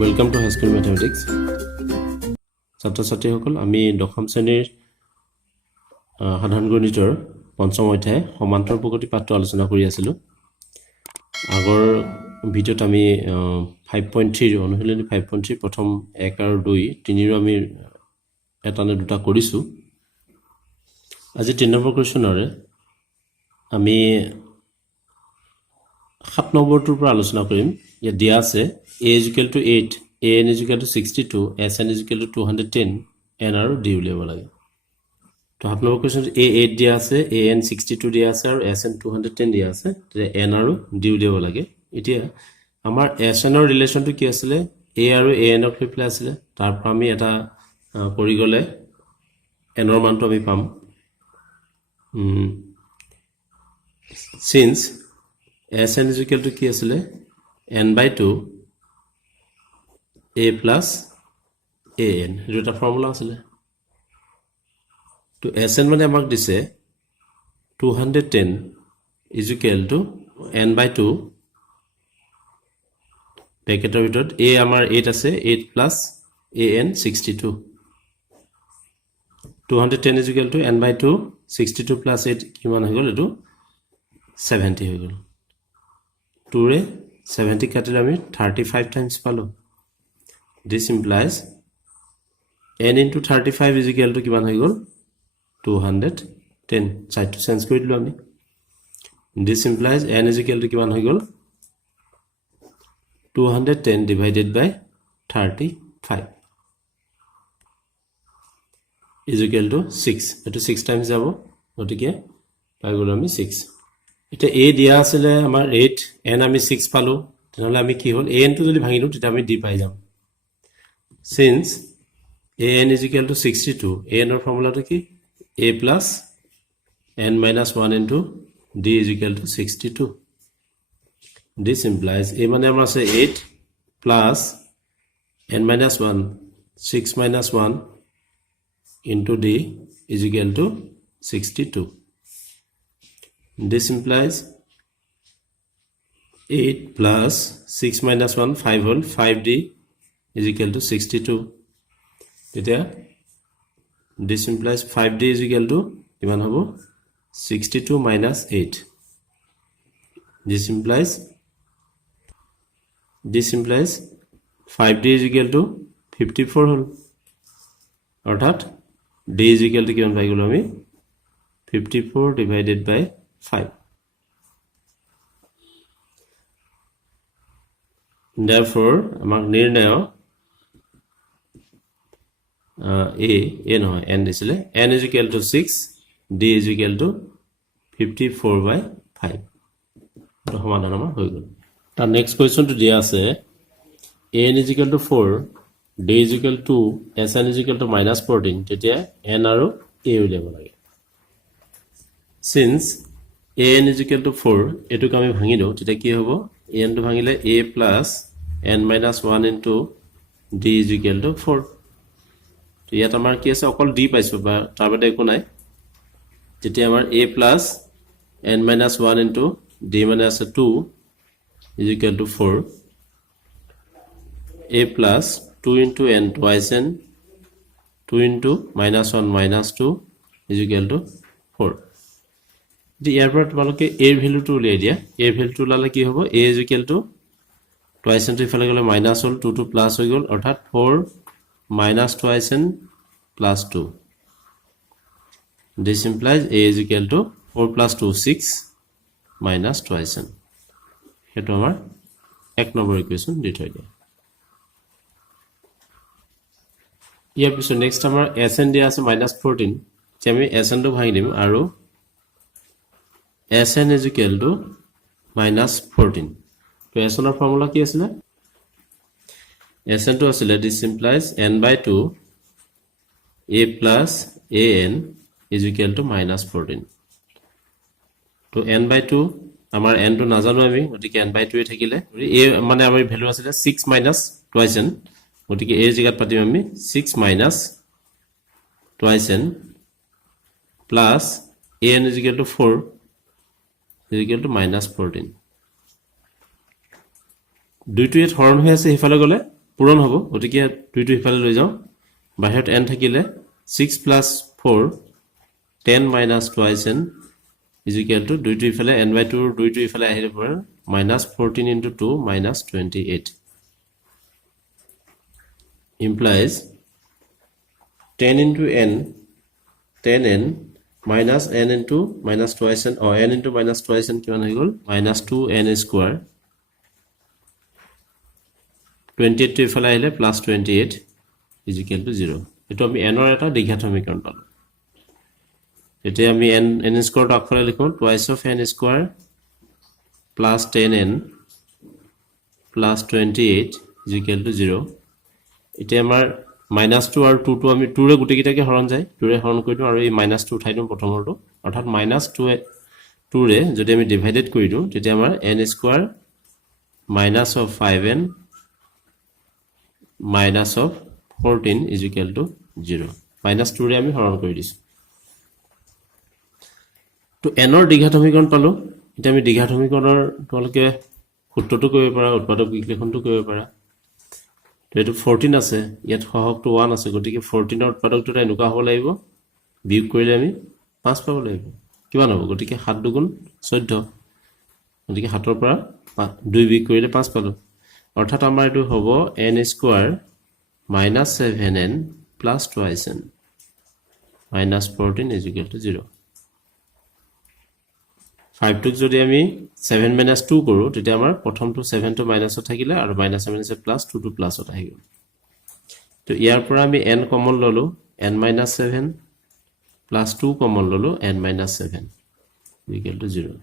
Welcome to High School Mathematics. ছাত্ৰ ছাত্ৰীসকল আমি দশম শ্ৰেণীৰ সাধাৰণ গণিতৰ পঞ্চম অধ্যায় সমান্তৰ প্ৰগতি পাঠটো আলোচনা কৰি আছিলোঁ। আগৰ ভিডিঅ'ত আমি 5.3 অনুশীলনী 5.3 প্ৰথম 1 আৰু 2 তিনিৰো আমি এটা নে দুটা কৰিছোঁ। আজি 3 নম্বৰ কুৱেশ্যনৰে আমি 7 নম্বৰটোৰ পৰা আলোচনা কৰিম। ইয়াত দিয়া আছে a is equal to 8, an is equal to 62, sn is equal to 210, n আৰু d উলিয়াব লাগে। তো 7 নম্বৰ কুৱেশ্যন a 8 দিয়া আছে, an 62 দিয়া আছে আৰু sn 210 দিয়া আছে। তেতিয়া n আৰু d উলিয়াব লাগে। এতিয়া আমাৰ sn ৰ ৰিলেশ্যনটো কি আছিল? a আৰু an ক লৈ পেলাই আছিল। তাৰ পৰা আমি এটা কৰি গলে n ৰ মানটো আমি পাম। since sn is equal to কি আছিল? n/2 a plus an, এটা ফৰ্মুলা আছিল। তো sn মানে আমাক দিছে 210 is equal to n/2 ব্ৰেকেটৰ ভিতৰত a আমাৰ 8 আছে, 8 plus an 62। 210 is equal to n/2 62 plus 8 কিমান হৈ গ'ল? এইটো 70 হৈ গ'ল। 2 ৰে 70 কাটিলে আমি 35 টাইমছ পালো। This implies n into 35 is equal to কিমান হৈ গ'ল? 210। সাইডটো চেঞ্জ কৰি দিলো আমি। This implies n is equal to কিমান হৈ গ'ল? 210 divided by 35 is equal to 6। এটো 6 টাইমছ যাব, গতিকে পাই গ'লো আমি 6। এটা a দিয়া আছিল আমাৰ 8, n আমি 6 পালো। তেনেহলে আমি কি হ'ল? an টো যদি ভাঙিলো তেতিয়া আমি d পাই যাম। Since an is equal to 62, an ৰ ফৰ্মুলাটো কি? a plus n minus 1 into d is equal to 62। This implies a মানে আমাৰ আছে 8 plus n minus 1, 6 minus 1 into d is equal to 62। This implies 8 plus 6 minus 1, 5 whole, 5d is equal to 62। তেতিয়া this implies 5d is equal to কিমান হ'ব? 62 minus 8। This implies 5d is equal to 54 হ'ল। অৰ্থাৎ d is equal to কিমান পাই গ'লো আমি? 54 divided by 5। Therefore আমাক নিৰ্ণয় a নহয় n দিছিলে। n is equal to 6, d is equal to 54/5। এটা সমাধান আমাৰ হৈ গ'ল। তাৰ নেক্সট কুৱেশ্যনটো দিয়া আছে an is equal to 4, d is equal to 2, sn is equal to -14। তেতিয়া n আৰু a উলিয়াব লাগে। Since an is equal to 4, এটোক আমি ভাঙি দিওঁ, তেতিয়া কি হ'ব? an টো ভাঙিলে a plus n minus 1 into d is equal to 4। তো ইয়াত আমাৰ কি আছে? অকল d পাইছো, বা তাৰ বাদে একো নাই। তেতিয়া আমাৰ a plus n minus 1 into d মানে আছে 2 is equal to 4। a plus 2 into n twice n, 2 into -1 -2 is equal to 4। ইয়াৰ পৰা তোমালোকে a ৰ ভ্যালুটো উলিয়াই দিয়া। a ৰ ভ্যালুটো উলালে কি হ'ব? a is equal to twice n টো ইফালে গ'লে মাইনাস হ'ল, 2 টো প্লাস হৈ গ'ল, অৰ্থাৎ 4 minus twice n plus 2। This implies a is equal to 4 plus 2 6 minus twice n। সেইটো আমাৰ 1 নম্বৰ ইকুৱেশ্যন দি থৈ দিয়া। ইয়াৰ পিছত নেক্সট আমাৰ sn দিয়া আছে -14। যে আমি sn টো ভাঙি দিম আৰু sn is equal to -14। তো sn ৰ ফৰ্মুলা কি আছিল? sn টো আছিল this implies n/2 a plus an is equal to -14। তো n/2 আমাৰ n টো নাজানো আমি, গতিকে n/2 এ থাকিলে। a মানে আমাৰ ভ্যালু আছিল 6 minus twice n, গতিকে a জায়গাত পাতিম আমি 6 minus twice n plus an is equal to 4 is equal to -14। দুইটো ইয়াত হৰণ হৈ আছে, ইফালে গ'লে পূৰণ হ'ব গতিকে 2 টো ইফালে লৈ যাওঁ বাহিৰত n থাকিলে 6 plus 4 10 minus twice n is equal to 2 টো ইফালে n by 2 2 টো ইফালে আহিলে পৰে minus 14 into 2 minus 28 implies 10 into n 10n minus n into minus twice n or n into minus twice n কিমান হৈ গ'ল minus 2n square 28 টো ইফালে আহিলে plus 28 is equal to 0 এটো আমি n ৰ এটা দ্বিঘাত সমীকৰণ পালো এতে আমি n স্কয়াৰ টো আগফালে লিখো twice of n square plus 10n plus 28 is equal to 0 এতে আমাৰ minus 2 আৰু 2 টো আমি 2 ৰে গুটি কিটাকে হৰণ যায় 2 ৰে হৰণ কৰি দিও আৰু এই minus 2 উঠাই দিও প্ৰথমৰটো অৰ্থাৎ minus 2 ৰে যদি আমি ডিভাইডেড কৰি দিও তেতিয়া আমাৰ n square minus of 5n minus of 14 is equal to 0 minus 2 ৰে আমি হৰণ কৰি দিছো তো n ৰ দ্বিঘাত সমীকৰণ পালো এটা আমি দ্বিঘাত সমীকৰণৰ তোমালকে সূত্ৰটো কৰিব পাৰা উৎপাদক বিশ্লেষণটো কৰিব পাৰা তো এটো 14 আছে ইয়াত সহগটো 1 আছে গতিকে 14 ৰ উৎপাদকটো এনেকুৱা হ'ব লাগিব বিয়োগ কৰিলে আমি 5 পাব লাগিব কিমান হ'ব গতিকে 7 দুগুণ 14 গতিকে 7 ৰ পৰা 2 বিয়োগ কৰিলে 5 পালো অৰ্থাৎ আমাৰ এটো হ'ব n square minus 7n plus twice n minus 14 is equal to 0 5 টুক যদি আমি 7 minus 2 কৰো তেতিয়া আমাৰ প্ৰথমটো 7 টো মাইনাস থাকিলে আৰু minus 7 is plus 2 টো প্লাস আহি গল তো ইয়াৰ পৰা আমি n কমন ললো n minus 7 plus 2 কমন ললো n minus 7 equal to 0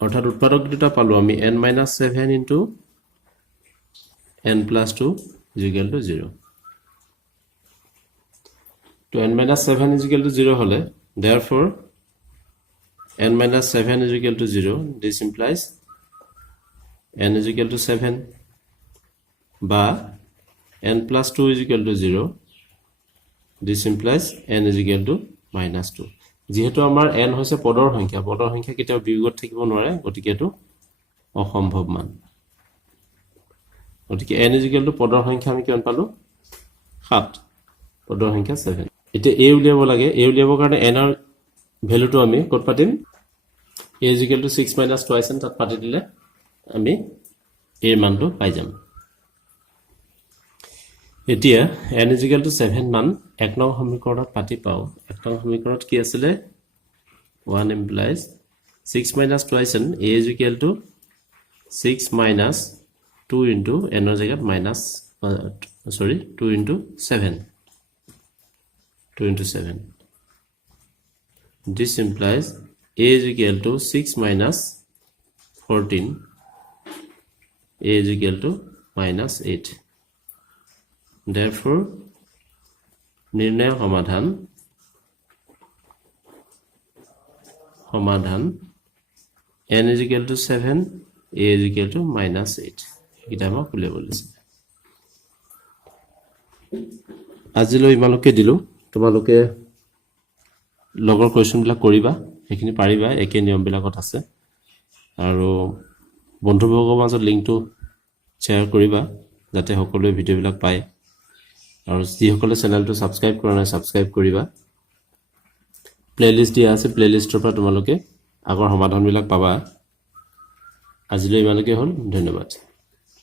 অৰ্থাৎ উৎপাদক দুটা পালো আমি n minus 7 into n plus 2 is equal to 0 to n minus 7 is equal to 0 hole therefore n minus 7 is equal to 0 this implies n is equal to 7 ba n plus 2 is equal to 0 this implies n is equal to minus 2 যেহেতু আমাৰ n হৈছে পদৰ সংখ্যা কেতিয়াও বিয়োগত থাকিব নোৱাৰে গতিকে এটো অসম্ভৱ মান গতিকে n is equal to পদৰ সংখ্যা আমি কিমান পালো 7 পদৰ সংখ্যা 7 এতে a উলিয়াব লাগে a উলিয়াবৰ কাৰণে n ৰ ভ্যালুটো আমি কত পাতিম a is equal to 6 minus twice n তাত পাতি দিলে আমি a ৰ মানটো পাই যাম এতিয়া n is equal to 7 মান এক নং সমীকৰণত পাতি পাও এক নং সমীকৰণত কি আছিল 1 implies 6 minus twice n a is equal to 6 minus 2 into n ৰ জায়গাত minus 2 into 7 2 into 7 this implies a is equal to 6 minus 14 a is equal to minus 8 therefore নির্ণয় সমাধান n is equal to 7 a is equal to minus 8 এটা আমাক উলিয়াব বলিছে আজিলৈ ইমানলৈকে দিলো তোমালোকে লগৰ কোৱেশ্চন বিলাক কৰিবা এখিনি পাৰিবা একে নিয়ম বিলাকত আছে আৰু বন্ধুবৰ্গৰ মাজত লিংকটো শ্বেয়াৰ কৰিবা যাতে সকলোৱে ভিডিও বিলাক পায় আৰু যিসকলে চেনেলটো সাবস্ক্ৰাইব কৰা নাই সাবস্ক্ৰাইব কৰিবা প্লেলিষ্ট দিয়া আছে প্লেলিষ্টৰ পৰা তোমালোকে আগৰ সমাধান বিলাক পাবা আজিলৈ ইমানলৈকে হ'ল ধন্যবাদ